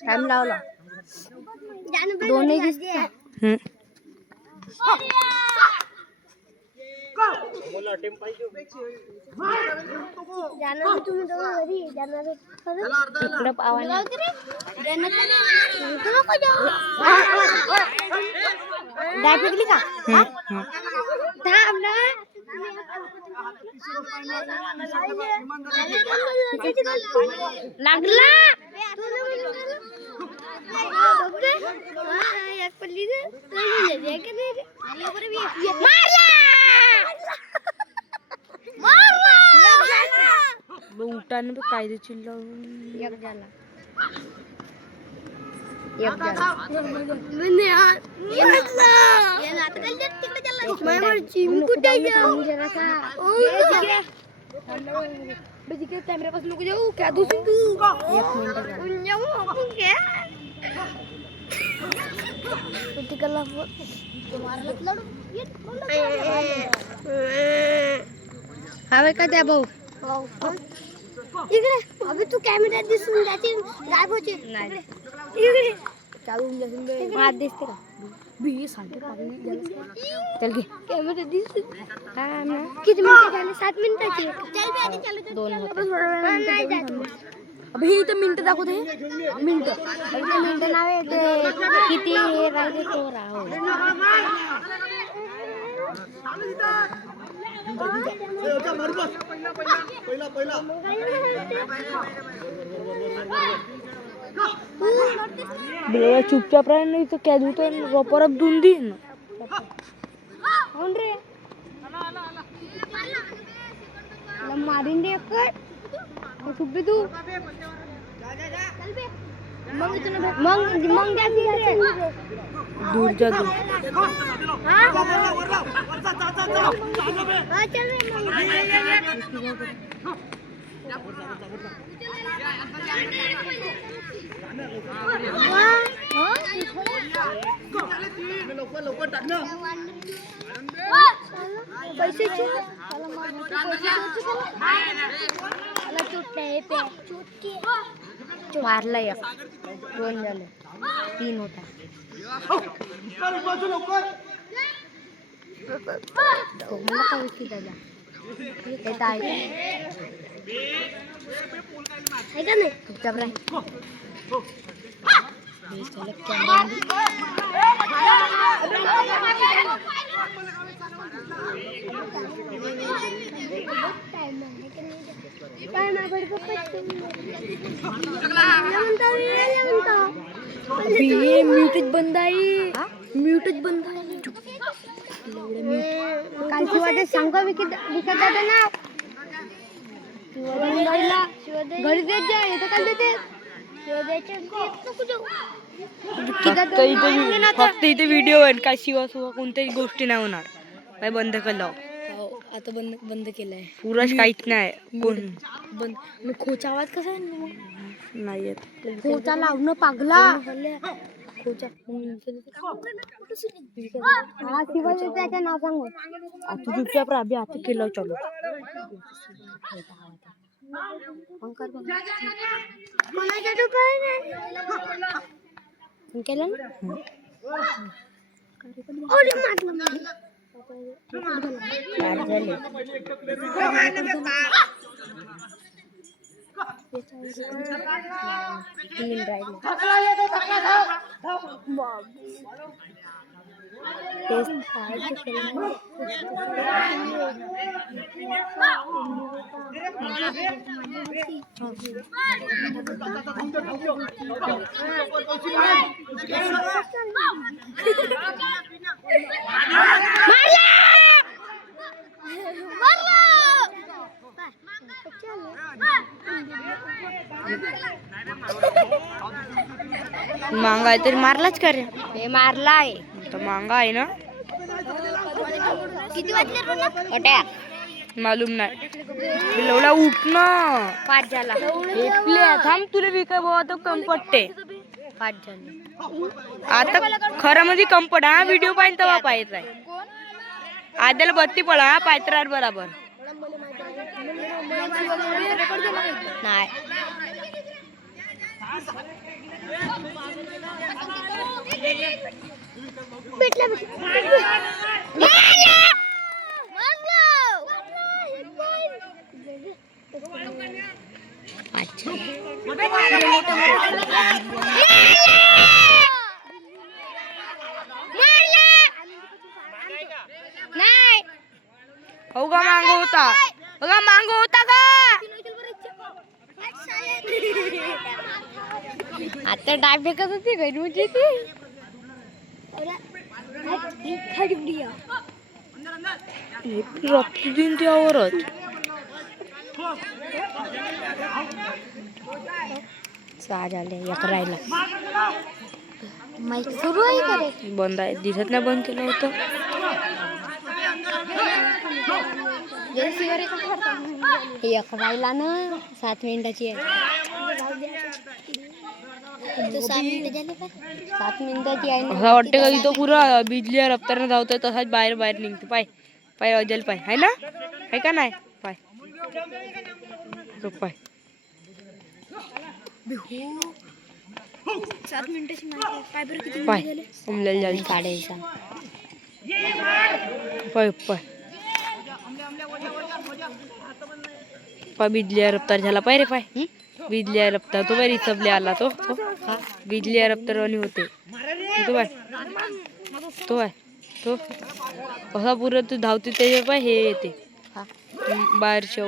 Time लावला दोन्ही दिसते इकडं पावाने डाय फेकली का लागला उठाने पे कायदे चिल्ला एक झाला कॅमेरा पासून नको जाऊ क्या दुसून तू हवे का त्या भाऊ इकडे अभी तू कॅमेरा दिसून जाते गायब होते इकडे चालून जाशील हात दिसते का बी साडे चल घे कॅमेरा दिसते किती मिनिटं झाले 7 मिनिटाची चल बी आधी चालू 2 अभी इथं मिनिटं दाखवते मिनिटं नाव ते किती हे राहिले तो राहो बेटा चुपचाप राह नहीं तो क्या दूँ तो रोपर अब दूंदी ना कौन रे मारिन दे कर चुप भी तू मंग जा दूर जा तू मारला एक 2 झाले 3 होता मला काय विषय झाला येत आहे का नाही चुपचाप राह म्यूटच बंद आहे कालची वाटे सांग विकत जाते ना घरी देत जा येतं का देते फक्त इथे व्हिडिओ आहे काय शिवा कोणत्याही गोष्टी नाही होणार काय बंद केलं आता बंद केलंय पुराच काहीच नाही कोण बंद खोचा आवाज कसा नाही येत खोचा लावणं पागला खोचा हा शिवाजी त्याचं नाव सांगू आता चुपचाप राबी आता केलं चालू केलं मांगा आहे तरी मारलाच का रे हे मारलाय तर मांगा आहे ना किती वाजले अट्या मालूम नाही लवला उठ ना 5 झाला थांब तुला विकाय बाबा तो कम पडते 5 झाले आता खरं म्हणजे कम पड हा व्हिडिओ पाहिजे तेव्हा पाहायचा आद्याला बत्ती पडा हा पायत्रार बराबर नाही अच्छा नाही बघा मांगो होता, बघा मांगो होता का? आता डाब फेकत होती घरी होती ती रक्त दिन त्यावरच सहा झाले एक राहिला माईक सुरू आहे का रे? बंद आहे, दिसत नाही बंद केलं होतं. एक राहिला ना 7 मिनिटाची आहे. 7 मिनिटाची आहे असं वाटते का इथं पुरा बिजली रफ्तारनं धावतोय तसाच बाहेर बाहेर निघते. पाय पाय अजल पाय आहे ना, आहे का नाही? पाय पाय 7 मिनिटाची काय बरं किती पाय समजायला झाली. 7:30 पाय पाय पाय बिजली रफ्तार झाला. पाय रे पाय बिजली रफ्तार तो बाय रिसबले आला तो बिजली रफ्तार आणि होते तो बाय तो बाय तो असा पुरा तू धावते त्याच्या पाय हे येते बाहेरच्या